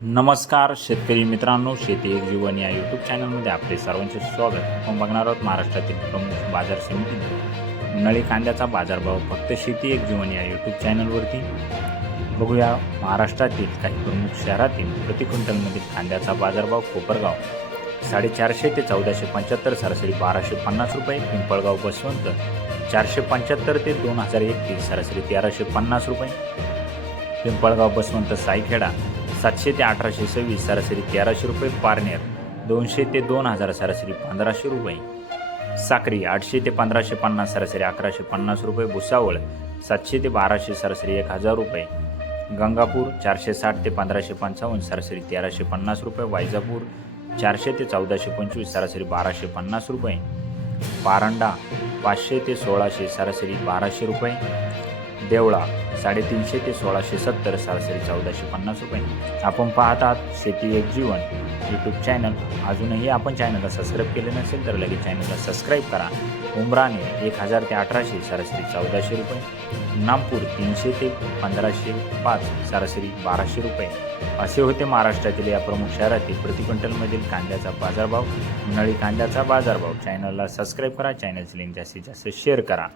नमस्कार शेतकरी मित्रांनो, शेती एक जीवन या यूट्यूब चॅनलमध्ये आपले सर्वांचे स्वागत. आपण बघणार आहोत महाराष्ट्रातील प्रमुख बाजार समिती नळी कांद्याचा बाजारभाव फक्त शेती एक जीवन या यूट्यूब चॅनलवरती. बघूया महाराष्ट्रातील काही प्रमुख शहरातील प्रति क्विंटलमधील कांद्याचा बाजारभाव. कोपरगाव 450 ते 1475, सरासरी 1250 रुपये. पिंपळगाव बसवंत 475 ते 2031, सरासरी 1350 रुपये. पिंपळगाव बसवंत साईखेडा 700 ते 1826, सरासरी 1300 रुपये. पारनेर 200 ते 2000, सरासरी 1500 रुपये. साक्री 800 ते 1550, सरासरी 1150 रुपये. भुसावळ 700 ते 1200, सरासरी 1000 रुपये. गंगापूर 460 ते 1555, सरासरी 1350 रुपये. वैजापूर 400 ते 1425, सरासरी 1250 रुपये. पारंडा 500 ते 1600, सरासरी 1200 रुपये. देवळा 350 ते 1670, सरासरी 1450 रुपये. आपण पाहत आहात शेती एक जीवन यूट्यूब चॅनल. अजूनही आपण चॅनलला सबस्क्राईब केले नसेल तर लगेच चॅनलला सबस्क्राईब करा. उमराणे 1000 ते 1800, सरासरी 1400 रुपये. नागपूर 300 ते 1505, सरासरी 1200 रुपये. असे होते महाराष्ट्रातील या प्रमुख शहरातील प्रति क्विंटलमधील कांद्याचा बाजारभाव. नळी कांद्याचा बाजारभाव. चॅनलला सबस्क्राईब करा, चॅनलची लिंक जास्तीत जास्त शेअर करा.